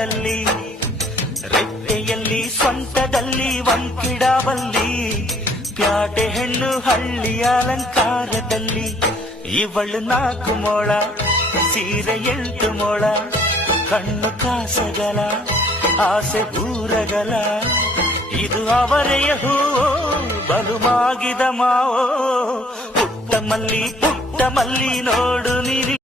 ಅಂಗಳದಲ್ಲಿ, ರೆಟ್ಟೆಯಲ್ಲಿ ಸ್ವಂತದಲ್ಲಿ ವಂಕಿಡಾವಲ್ಲಿ, ಪ್ಯಾಟೆ ಹೆಣ್ಣು ಹಳ್ಳಿಯ ಅಲಂಕಾರದಲ್ಲಿ. ಇವಳು 4 ಮೊಳ, ಸೀರೆ 8 ಮೊಳ, ಕಣ್ಣು ಕಾಸಗಲ, ಆಸೆ ಬೂರಗಲ. ಇದು ಅವರೆಯ ಹೂವೋ, ಬಲು ಮಾಗಿದ ಮಾವೋ, ಪುಟ್ಟ ಮಲ್ಲಿ ನೋಡು ನೀನು.